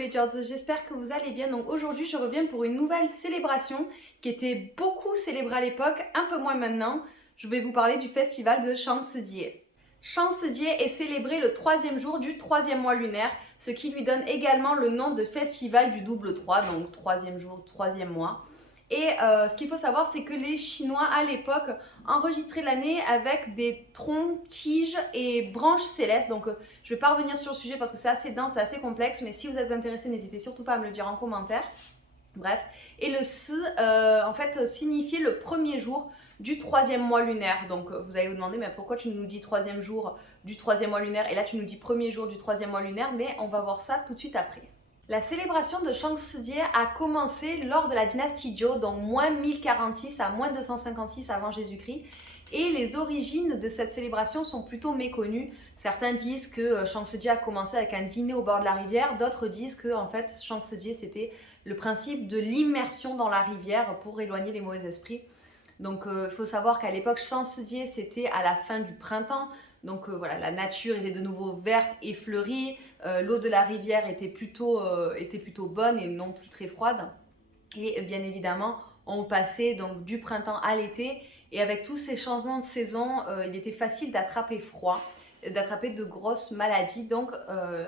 les Georges, j'espère que vous allez bien. Donc aujourd'hui je reviens pour une nouvelle célébration qui était beaucoup célébrée à l'époque, un peu moins maintenant. Je vais vous parler du festival de Champs-Dié. Champs-Dié est célébré le troisième jour du troisième mois lunaire, ce qui lui donne également le nom de festival du double 3, donc troisième jour, troisième mois. Et ce qu'il faut savoir, c'est que les Chinois à l'époque enregistraient l'année avec des troncs, tiges et branches célestes. Donc je ne vais pas revenir sur le sujet parce que c'est assez dense, c'est assez complexe, mais si vous êtes intéressé, n'hésitez surtout pas à me le dire en commentaire. Bref, et le Si, en fait, signifiait le premier jour du troisième mois lunaire. Donc vous allez vous demander, mais pourquoi tu nous dis troisième jour du troisième mois lunaire et là tu nous dis premier jour du troisième mois lunaire, mais on va voir ça tout de suite après. La célébration de Champs-Dié a commencé lors de la dynastie Zhou, donc moins 1046 à moins 256 avant Jésus-Christ. Et les origines de cette célébration sont plutôt méconnues. Certains disent que Champs-Dié a commencé avec un dîner au bord de la rivière, d'autres disent que en fait, Champs-Dié c'était le principe de l'immersion dans la rivière pour éloigner les mauvais esprits. Donc il faut savoir qu'à l'époque, Champs-Dié c'était à la fin du printemps. Donc voilà, la nature était de nouveau verte et fleurie, l'eau de la rivière était plutôt bonne et non plus très froide. Et bien évidemment, on passait donc du printemps à l'été et avec tous ces changements de saison, il était facile d'attraper froid, d'attraper de grosses maladies. Donc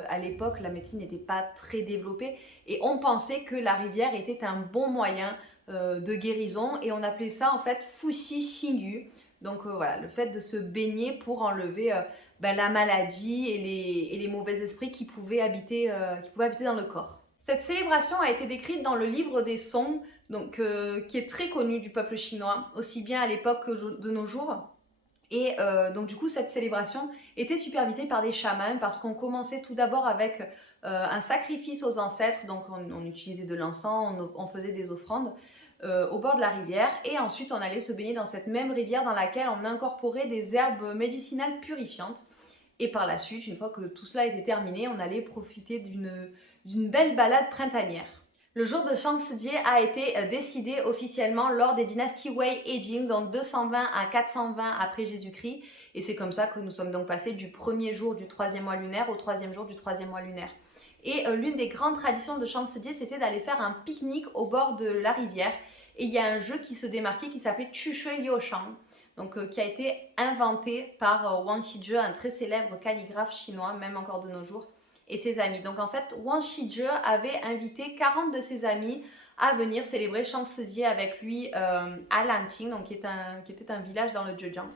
à l'époque, la médecine n'était pas très développée et on pensait que la rivière était un bon moyen de guérison et on appelait ça en fait Fuxi Xingyu. Donc voilà, le fait de se baigner pour enlever la maladie et les mauvais esprits qui pouvaient habiter dans le corps. Cette célébration a été décrite dans le livre des Song, donc, qui est très connu du peuple chinois, aussi bien à l'époque que de nos jours. Et donc du coup, cette célébration était supervisée par des chamans parce qu'on commençait tout d'abord avec un sacrifice aux ancêtres, donc on utilisait de l'encens, on faisait des offrandes au bord de la rivière et ensuite on allait se baigner dans cette même rivière dans laquelle on incorporait des herbes médicinales purifiantes. Et par la suite, une fois que tout cela était terminé, on allait profiter d'une belle balade printanière. Le jour de Champs-Dié a été décidé officiellement lors des dynasties Wei et Jing, donc 220 à 420 après Jésus-Christ. Et c'est comme ça que nous sommes donc passés du premier jour du troisième mois lunaire au troisième jour du troisième mois lunaire. Et l'une des grandes traditions de Champs-Dié, c'était d'aller faire un pique-nique au bord de la rivière. Et il y a un jeu qui se démarquait qui s'appelait Chu Shui Liu Shang, donc qui a été inventé par Wang Shizhe, un très célèbre calligraphe chinois, même encore de nos jours, et ses amis. Donc en fait, Wang Shizhe avait invité 40 de ses amis à venir célébrer Champs-Dié avec lui à Lanqing, donc qui était un village dans le Zhejiang.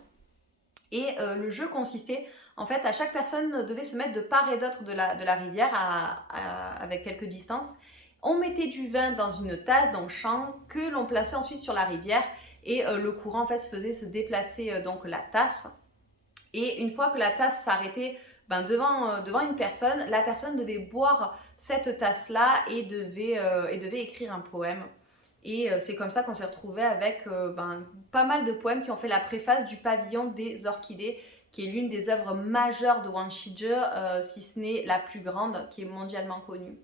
Et le jeu consistait, en fait, à chaque personne devait se mettre de part et d'autre de la rivière avec quelques distances. On mettait du vin dans une tasse, donc champ, que l'on plaçait ensuite sur la rivière et le courant en fait faisait se déplacer donc la tasse. Et une fois que la tasse s'arrêtait devant une personne, la personne devait boire cette tasse-là et devait écrire un poème. Et c'est comme ça qu'on s'est retrouvé avec pas mal de poèmes qui ont fait la préface du Pavillon des Orchidées, qui est l'une des œuvres majeures de Wang Shizhe, si ce n'est la plus grande, qui est mondialement connue.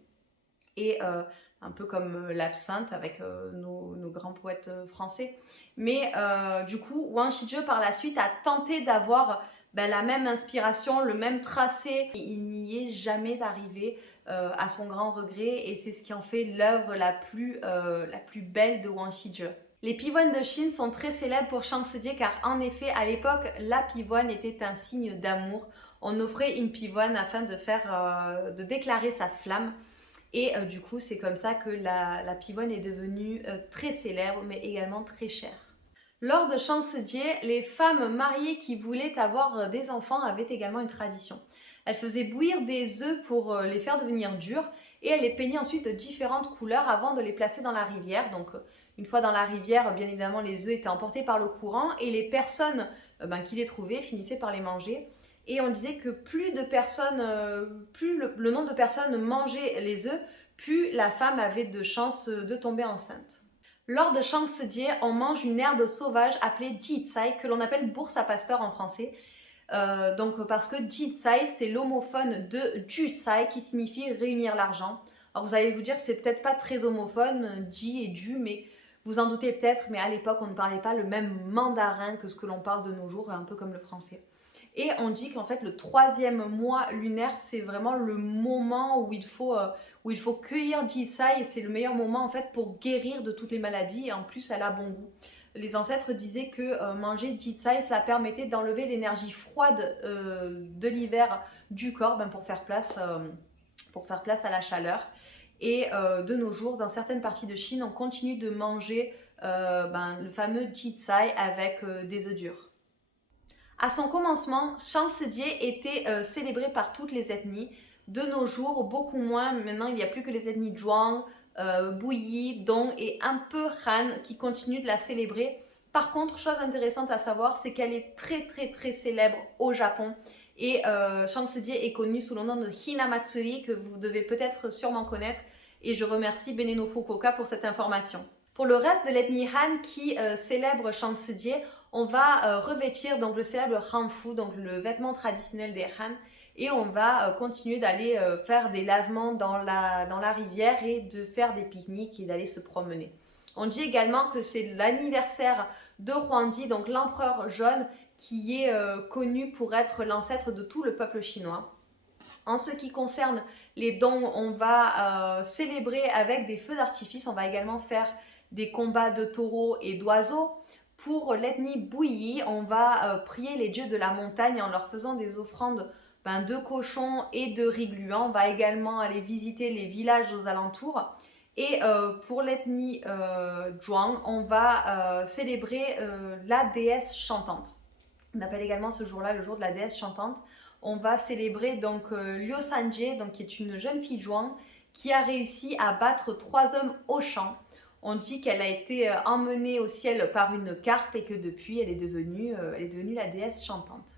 Et un peu comme l'absinthe avec nos grands poètes français. Mais du coup, Wang Shizhe par la suite a tenté d'avoir la même inspiration, le même tracé. Il n'y est jamais arrivé à son grand regret et c'est ce qui en fait l'œuvre la plus belle de Wang Shizhe. Les pivoines de Chine sont très célèbres pour Champs-Dié car en effet à l'époque la pivoine était un signe d'amour. On offrait une pivoine afin de déclarer sa flamme. Et du coup, c'est comme ça que la pivoine est devenue très célèbre, mais également très chère. Lors de Champs-Dié, les femmes mariées qui voulaient avoir des enfants avaient également une tradition. Elles faisaient bouillir des œufs pour les faire devenir durs et elles les peignaient ensuite de différentes couleurs avant de les placer dans la rivière. Donc, une fois dans la rivière, bien évidemment, les œufs étaient emportés par le courant et les personnes qui les trouvaient finissaient par les manger. Et on disait que plus le nombre de personnes mangeaient les œufs, plus la femme avait de chances de tomber enceinte. Lors de Champs-Dié, on mange une herbe sauvage appelée jitsai, que l'on appelle bourse à pasteur en français. Donc parce que jitsai, c'est l'homophone de jusai qui signifie réunir l'argent. Alors vous allez vous dire que c'est peut-être pas très homophone, ji et ju, mais vous en doutez peut-être, mais à l'époque on ne parlait pas le même mandarin que ce que l'on parle de nos jours, un peu comme le français. Et on dit qu'en fait le 3e mois lunaire, c'est vraiment le moment où il faut cueillir Jisai et c'est le meilleur moment en fait pour guérir de toutes les maladies et en plus elle a bon goût. Les ancêtres disaient que manger Jisai, cela permettait d'enlever l'énergie froide de l'hiver du corps pour faire place à la chaleur. Et de nos jours, dans certaines parties de Chine, on continue de manger le fameux Jisai avec des œufs durs. À son commencement, Shangsi-Jie était célébré par toutes les ethnies. De nos jours, beaucoup moins. Maintenant, il n'y a plus que les ethnies Zhuang, Bouyi, Dong et un peu Han qui continuent de la célébrer. Par contre, chose intéressante à savoir, c'est qu'elle est très très très célèbre au Japon. Et Shangsi-Jie est connue sous le nom de Hinamatsuri, que vous devez peut-être sûrement connaître. Et je remercie Beneno Fukuoka pour cette information. Pour le reste de l'ethnie Han qui célèbre Shangsi-Jie, on va revêtir donc le célèbre Hanfu, donc le vêtement traditionnel des Han, et on va continuer d'aller faire des lavements dans la rivière et de faire des pique-niques et d'aller se promener. On dit également que c'est l'anniversaire de Huangdi, donc l'empereur jaune, qui est connu pour être l'ancêtre de tout le peuple chinois. En ce qui concerne les Dong, on va célébrer avec des feux d'artifice. On va également faire des combats de taureaux et d'oiseaux. Pour l'ethnie Bouyi, on va prier les dieux de la montagne en leur faisant des offrandes de cochons et de riz gluants. On va également aller visiter les villages aux alentours. Et pour l'ethnie Zhuang, on va célébrer la déesse chantante. On appelle également ce jour-là le jour de la déesse chantante. On va célébrer donc Liu Sanjie, donc qui est une jeune fille Zhuang qui a réussi à battre 3 hommes au chant. On dit qu'elle a été emmenée au ciel par une carpe et que depuis elle est devenue la déesse chantante.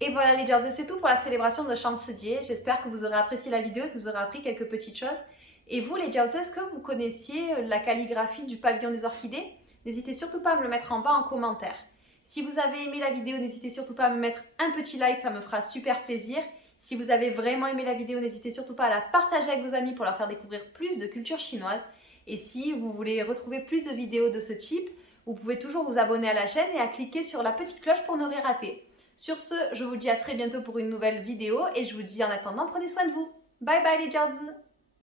Et voilà les Jiaozhe, c'est tout pour la célébration de Shangsi-Jie. J'espère que vous aurez apprécié la vidéo et que vous aurez appris quelques petites choses. Et vous les Jiaozhe, est-ce que vous connaissiez la calligraphie du pavillon des orchidées? N'hésitez surtout pas à me le mettre en bas en commentaire. Si vous avez aimé la vidéo, n'hésitez surtout pas à me mettre un petit like, ça me fera super plaisir. Si vous avez vraiment aimé la vidéo, n'hésitez surtout pas à la partager avec vos amis pour leur faire découvrir plus de culture chinoise. Et si vous voulez retrouver plus de vidéos de ce type, vous pouvez toujours vous abonner à la chaîne et à cliquer sur la petite cloche pour ne rien rater. Sur ce, je vous dis à très bientôt pour une nouvelle vidéo et je vous dis en attendant, prenez soin de vous. Bye bye les Jiaozhe!